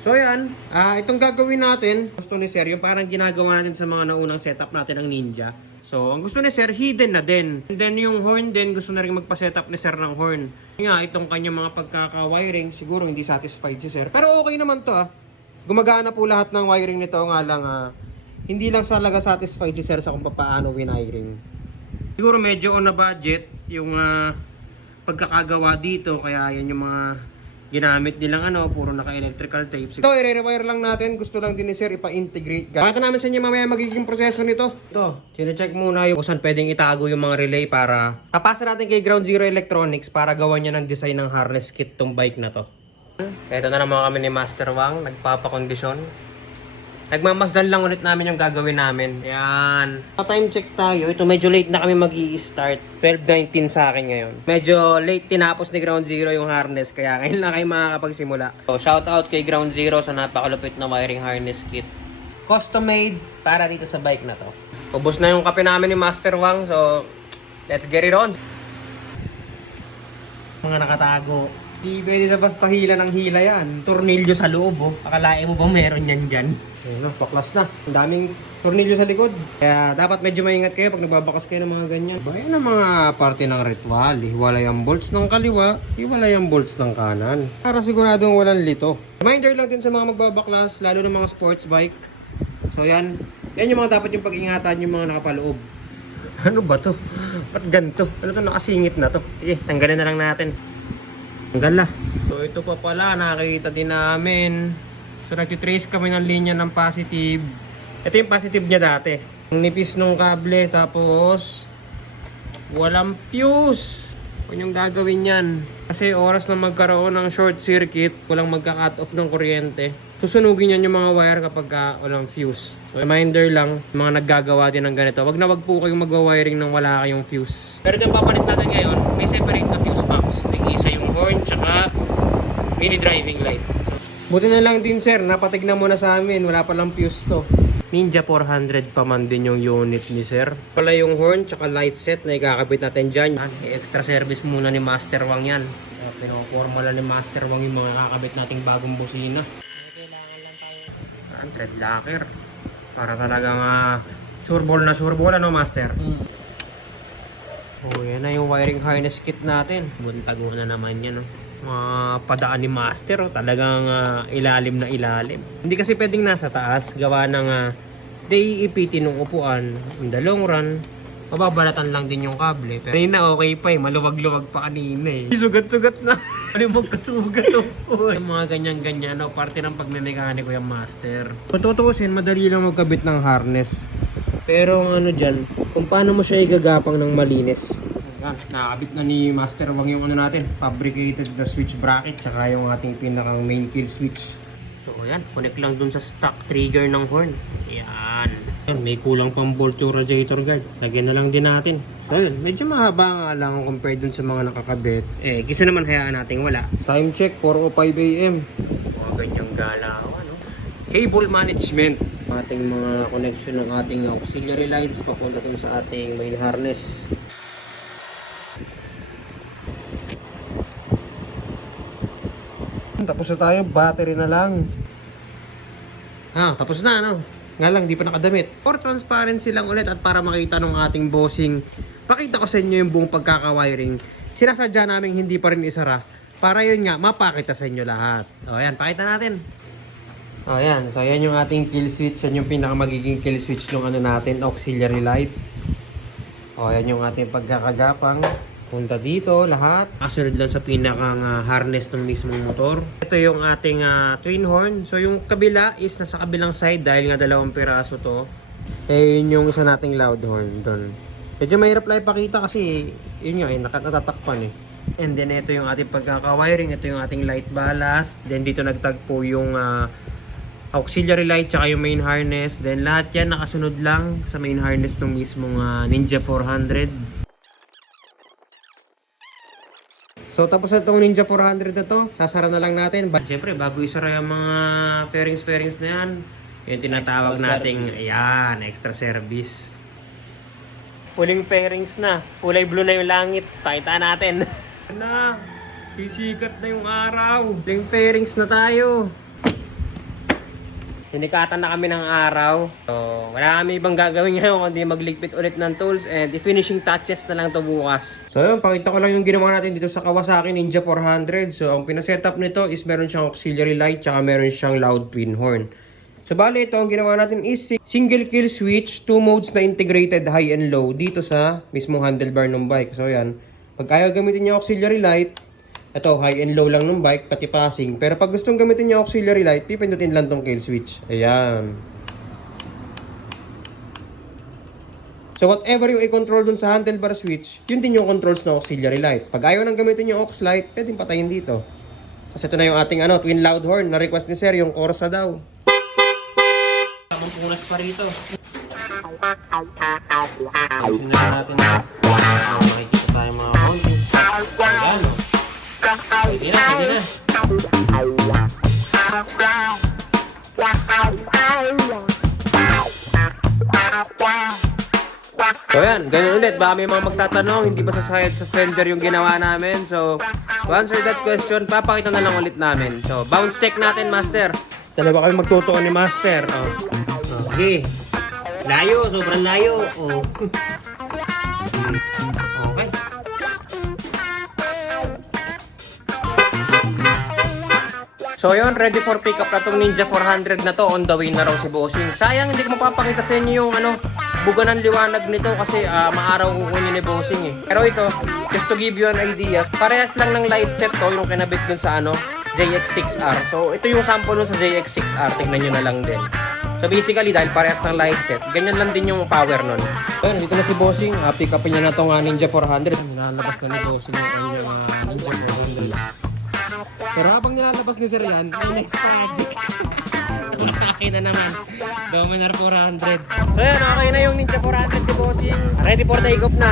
So yan, itong gagawin natin, gusto ni Sir, yung parang ginagawa natin sa mga naunang setup natin ng Ninja. So, ang gusto ni Sir, hidden na din. And then yung horn din, gusto na rin magpa-setup ni Sir ng horn. Nga, itong kanyang mga pagkaka-wiring, siguro hindi satisfied si Sir. Pero okay naman to Gumagana po lahat ng wiring nito, nga lang hindi lang talaga satisfied si Sir sa kung paano winiring. Siguro medyo on a budget yung pagkakagawa dito, kaya yan yung mga ginamit nilang puro naka-electrical tapes. Ito, i-rewire lang natin. Gusto lang din ni Sir ipa-integrate. Pakita namin sa inyo mamaya magiging proseso nito. Ito, sine-check muna yung kung saan pwedeng itago yung mga relay para papasa natin kay Ground Zero Electronics para gawan niya ng design ng harness kit tong bike na to. Ito na naman kami ni Master Wang, nagpapakondisyon. Nagmamasdan lang ulit namin yung gagawin namin. Yan. Time check tayo. Ito medyo late na kami mag-i-start. 12:19 sa akin ngayon. Medyo late tinapos ni Ground Zero yung harness. Kaya ngayon lang kayo makakapagsimula. So, shout out kay Ground Zero sa napakalupit na wiring harness kit. Custom made para dito sa bike na to. Ubos na yung kape namin ni Master Wang. So, let's get it on. Mga nakatago. Di pwede sa basta hila ng hila yan. Tornilyo sa loob Akalain mo ba meron yan dyan? Ayun paklas na. Ang daming tornilyo sa likod. Kaya dapat medyo maingat kayo pag nagbabakas kayo ng mga ganyan. Bayan ang mga parte ng ritual. Hiwalay ang bolts ng kaliwa, hiwalay ang bolts ng kanan. Para siguradong walang lito. Reminder lang din sa mga magbabaklas, lalo ng mga sports bike. So yan. Yan yung mga dapat yung pag-ingatan yung mga nakapaloob. Ano ba to? Ba't ganito? Ano to? Nakasingit na to. Sige, tanggalin na lang natin. Tanggal na. So ito pa pala, nakita din namin. So nagtitrace kami ng linya ng positive. Ito yung positive niya dati. Ang nipis nung kable, tapos walang fuse. Kung yung gagawin yan. Kasi oras na magkaroon ng short circuit, walang magka-cut off ng kuryente. Susunugin yan yung mga wire kapag walang fuse. So reminder lang, mga naggagawa din ng ganito. Wag na wag po kayong magwa-wiring nang wala kayong fuse. Pero yung papalit natin ngayon, may separate na fuse box. Nag-isa yung horn, tsaka mini driving light. So, buti na lang din Sir, napatignan mo na sa amin. Wala palang fuse to. Ninja 400 pa man din yung unit ni Sir. Wala yung horn, tsaka light set na ikakabit natin dyan. Extra service muna ni Master Wang yan. Pinoformala ni Master Wang yung mga kakabit nating bagong busina. Kailangan lang tayo thread locker para talagang sureball na sureball, Master? Oh, yan na yung wiring harness kit natin. Buntago na naman yan padaan ni Master talagang ilalim na ilalim. Hindi kasi pwedeng nasa taas gawa ng iipitin ng upuan. In the long run, mababalatan lang din yung kable. Pero kanina okay pa maluwag-luwag pa kanina Sugat-sugat na. Ano yung magkasugat yung mga ganyan-ganyan parte ng pagmemekaniko yung Master. Kung tutuusin, madali lang magkabit ng harness. Pero dyan, kung paano mo siya igagapang ng malinis. Nakakabit na ni Master Wang yung natin, fabricated na switch bracket, tsaka yung ating pinakang main kill switch. So ayan, connect lang dun sa stock trigger ng horn. Ayan. May kulang pang bolt yung radiator guard. Lagyan na lang din natin. Ayun, medyo mahaba nga lang compared dun sa mga nakakabit. Kisa naman hayaan natin wala. Time check, 4:05 AM. Mga ganyang galaw, Cable management. Ating mga connection ng ating auxiliary lights papunta dun sa ating main harness. Tapos na tayo, battery na lang. Tapos na Nga lang, di pa nakadamit. For transparency lang ulit at para makita ng ating bossing, pakita ko sa inyo yung buong pagkaka-wiring. Sinasadya namin hindi pa rin isara. Para yun nga, mapakita sa inyo lahat. O yan, pakita natin. O yan, so yan yung ating kill switch. Yan yung pinakamagiging kill switch ng natin, auxiliary light. O yan yung ating pagkakagapang. Punta dito lahat. Kasunod lang sa pinakang harness ng mismong motor. Ito yung ating twin horn. So yung kabila is nasa kabilang side dahil nga 2 piraso to. Yun yung isa nating loud horn doon. Medyo mahirap lang ipakita kasi yun nga natatakpan And then ito yung ating pagkaka-wiring. Ito yung ating light ballast. Then dito nagtagpo yung auxiliary light tsaka yung main harness. Then lahat yan nakasunod lang sa main harness ng mismong Ninja 400. So tapos na itong Ninja 400 na to, sasara na lang natin. Siyempre, bago isara yung mga fairings na yan, yung tinatawag nating, ayan, extra service. Puling fairings na, kulay blue na yung langit, pakita natin. Sisikat na yung araw. Puling fairings na tayo. Sinikatan na kami ng araw. So, wala kami ibang gagawin ngayon kundi magligpit ulit ng tools and finishing touches na lang to bukas. So yun, pakita ko lang yung ginawa natin dito sa Kawasaki Ninja 400. So, ang pinasetup nito is meron siyang auxiliary light tsaka meron siyang loud twin horn. So, bali ito, ang ginawa natin is single kill switch, 2 modes na integrated high and low dito sa mismong handlebar ng bike. So, yan. Pag ayaw gamitin yung auxiliary light, ito, high and low lang ng bike, pati passing. Pero pag gustong gamitin yung auxiliary light, pipindutin lang tong kill switch. Ayan. So, whatever yung i-control dun sa handlebar switch, yun din yung controls ng auxiliary light. Pag ayaw nang gamitin yung aux light, pwedeng patayin dito. Kasi ito na yung ating twin loud horn. Na-request ni Sir, yung Corsa daw. Tamang punas pa rito. Ayusin na natin na. Makikita tayo mga mountains. Ayan, o. Pwede na, pwede na. So yan, ganun ulit. Baka may mga magtatanong, hindi ba sasayad sa fender yung ginawa namin? So, to answer that question, papakita na lang ulit namin. So, bounce check natin, Master. Dalawa kami magtutuon ni Master. Oh. Okay. Layo, sobrang layo. Oh. Okay. So yun, ready for pickup na tong Ninja 400 na to. On the way na raw si Bossing. Sayang hindi ko mapapakita sa inyo yung buga ng liwanag nito kasi maaraw kukunin ni Bossing eh. Pero ito, just to give you an idea, parehas lang ng light set to yung kinabit dun sa ZX6R. So ito yung sample nun sa ZX6R, tignan nyo na lang din. So basically, dahil parehas ng light set, ganyan lang din yung power nun. So yun, dito na si Bossing, pick upin niya na tong Ninja 400. Nilalabas na ni Bossing yung Ninja 400. Pero habang nilalabas ni Sir yan, may next project. Kung sa akin na naman, Dominar 400. So yan, okay na yung Ninja 400 ni Bossing. Ready for take off na.